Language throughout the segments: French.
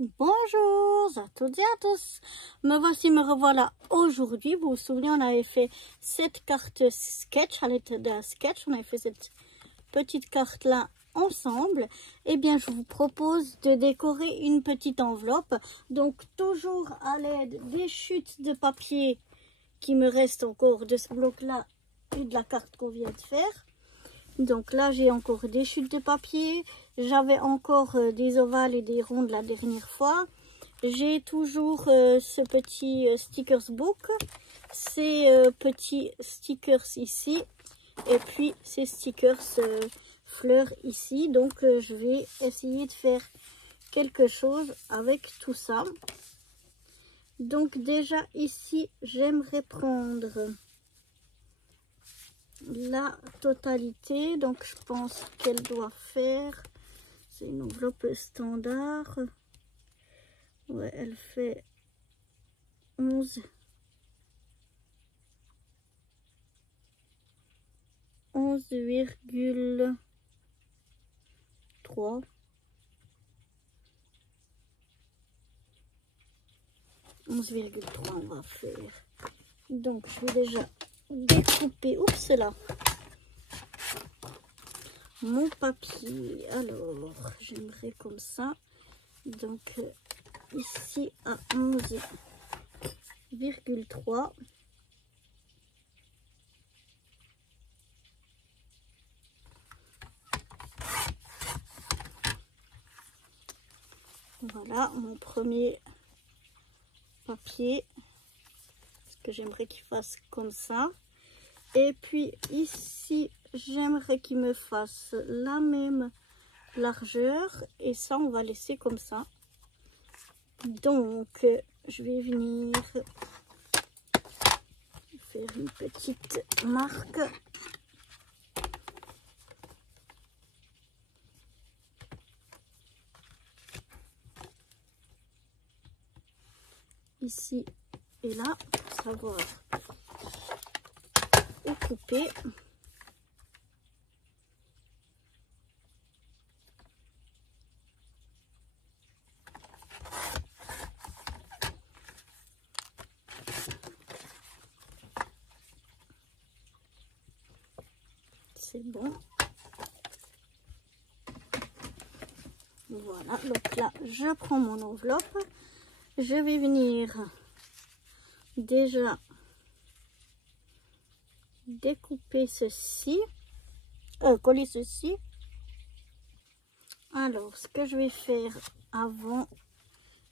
Bonjour à toutes et à tous, me revoilà aujourd'hui. Vous vous souvenez, on avait fait cette carte sketch, à l'aide d'un sketch, on avait fait cette petite carte là ensemble. Eh bien, je vous propose de décorer une petite enveloppe, donc toujours à l'aide des chutes de papier qui me restent encore de ce bloc là et de la carte qu'on vient de faire. Donc là, j'ai encore des chutes de papier. J'avais encore des ovales et des ronds de la dernière fois. J'ai toujours ce petit stickers book. Ces petits stickers ici. Et puis ces stickers fleurs ici. Donc je vais essayer de faire quelque chose avec tout ça. Donc déjà ici, j'aimerais prendre la totalité, donc je pense qu'elle doit faire, c'est une enveloppe standard, ouais, elle fait 11,3 11,3 on va faire. Donc je vais déjà découper, oups là, mon papier. Alors j'aimerais comme ça, donc ici à 11,3. Voilà mon premier papier, parce que j'aimerais qu'il fasse comme ça. Et puis ici, j'aimerais qu'il me fasse la même largeur. Et ça, on va laisser comme ça. Donc, je vais venir faire une petite marque. Ici et là, pour savoir où couper. C'est bon. Voilà, donc là, je prends mon enveloppe. Je vais venir déjà découper ceci, coller ceci. Alors, ce que je vais faire avant,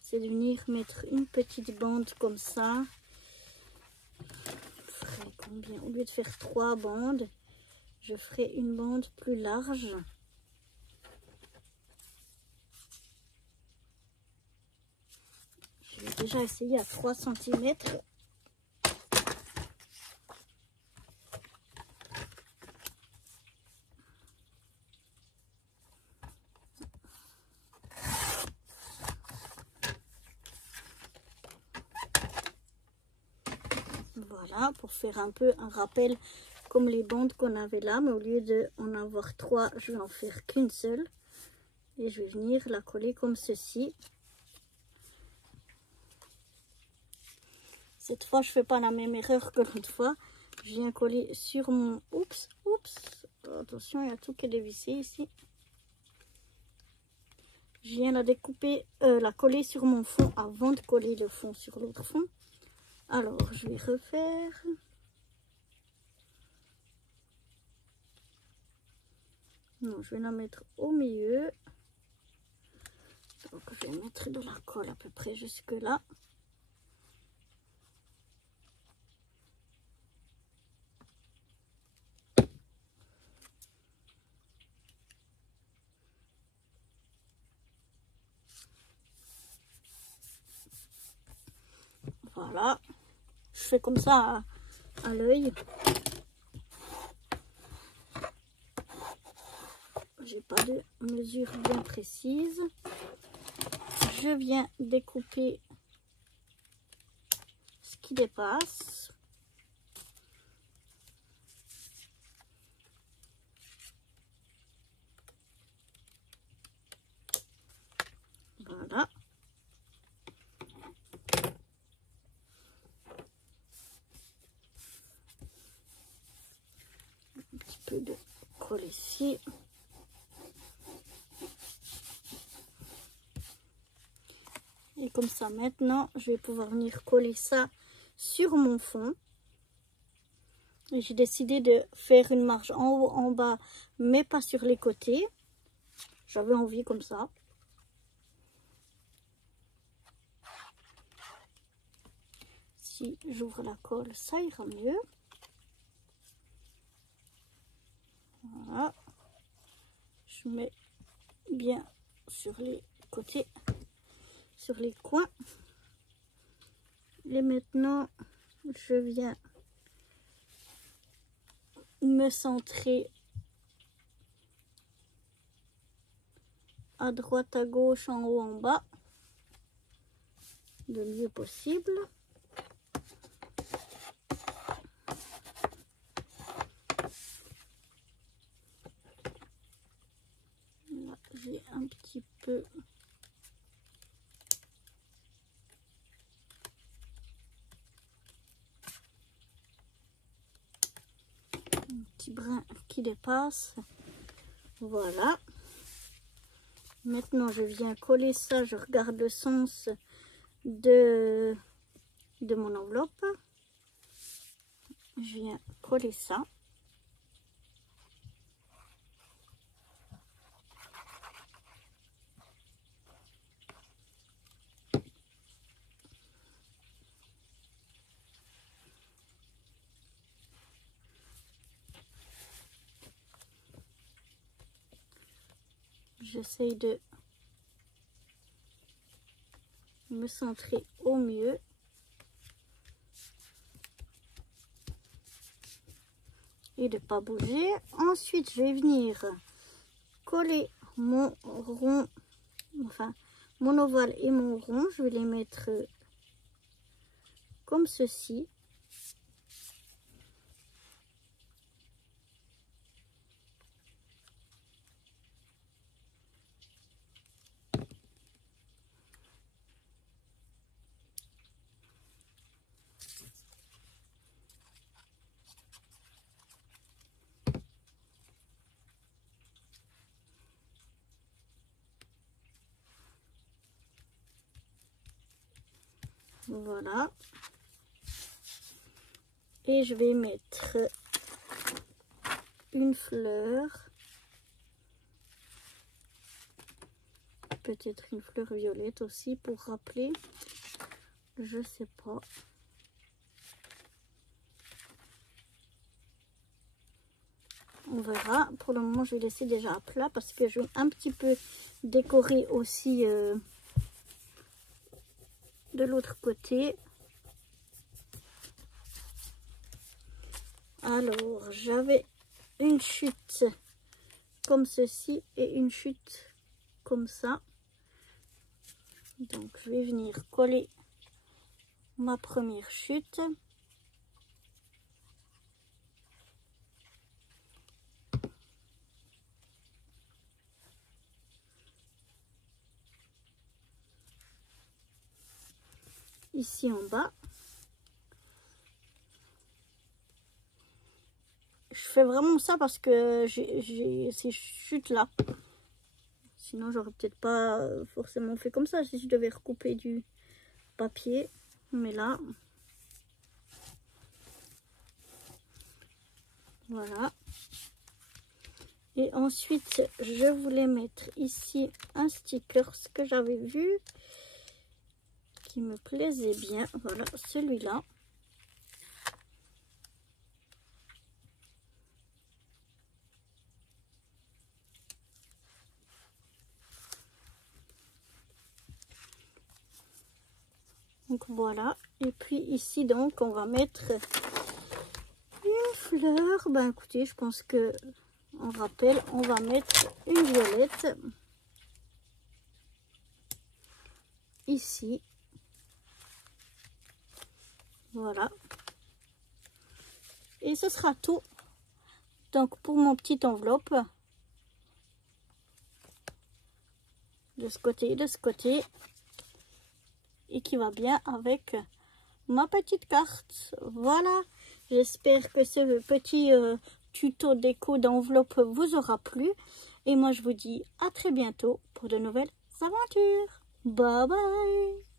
c'est de venir mettre une petite bande comme ça. Je ferai combien? Au lieu de faire 3 bandes, je ferai une bande plus large. Je vais déjà essayer à 3 cm. Voilà, pour faire un peu un rappel comme les bandes qu'on avait là, mais au lieu d'en avoir 3, je vais en faire qu'une seule. Et je vais venir la coller comme ceci. Cette fois, je fais pas la même erreur que l'autre fois. Je viens coller sur mon... Oups. Attention, il y a tout qui est dévissé ici. Je viens la découper, la coller sur mon fond avant de coller le fond sur l'autre fond. Alors, je vais refaire. Non, je vais la mettre au milieu. Donc, je vais mettre de la colle à peu près jusque là. Voilà. Je fais comme ça à l'œil. J'ai pas de mesure bien précise. Je viens découper ce qui dépasse. Voilà. ici. Et comme ça, maintenant, je vais pouvoir venir coller ça sur mon fond. Et j'ai décidé de faire une marge en haut, en bas, mais pas sur les côtés. J'avais envie comme ça. Si j'ouvre la colle, ça ira mieux. Voilà. Je mets bien sur les côtés, sur les coins. Et maintenant, je viens me centrer à droite, à gauche, en haut, en bas, le mieux possible. Là, j'ai un petit peu brin qui dépasse. Voilà. Maintenant, je viens coller ça. Je regarde le sens de mon enveloppe. Je viens coller ça. J'essaye de me centrer au mieux. Et de ne pas bouger. Ensuite, je vais venir coller mon rond, enfin mon ovale et mon rond. Je vais les mettre comme ceci. Voilà. Et je vais mettre une fleur. Peut-être une fleur violette aussi pour rappeler. Je sais pas. On verra. Pour le moment, je vais laisser déjà à plat parce que je vais un petit peu décorer aussi de l'autre côté. Alors, j'avais une chute comme ceci et une chute comme ça. Donc, je vais venir coller ma première chute. Ici en bas. Je fais vraiment ça parce que j'ai ces chutes là. Sinon, j'aurais peut-être pas forcément fait comme ça si je devais recouper du papier. Mais là, voilà. Et ensuite, je voulais mettre ici un sticker, ce que j'avais vu, qui me plaisait bien. Voilà, celui-là. Donc voilà. Et puis ici, donc, on va mettre une fleur. Ben écoutez, je pense que en rappel, on va mettre une violette. Ici. Voilà. Et ce sera tout. Donc pour mon petite enveloppe. De ce côté et de ce côté. Et qui va bien avec ma petite carte. Voilà. J'espère que ce petit tuto déco d'enveloppe vous aura plu. Et moi, je vous dis à très bientôt pour de nouvelles aventures. Bye bye!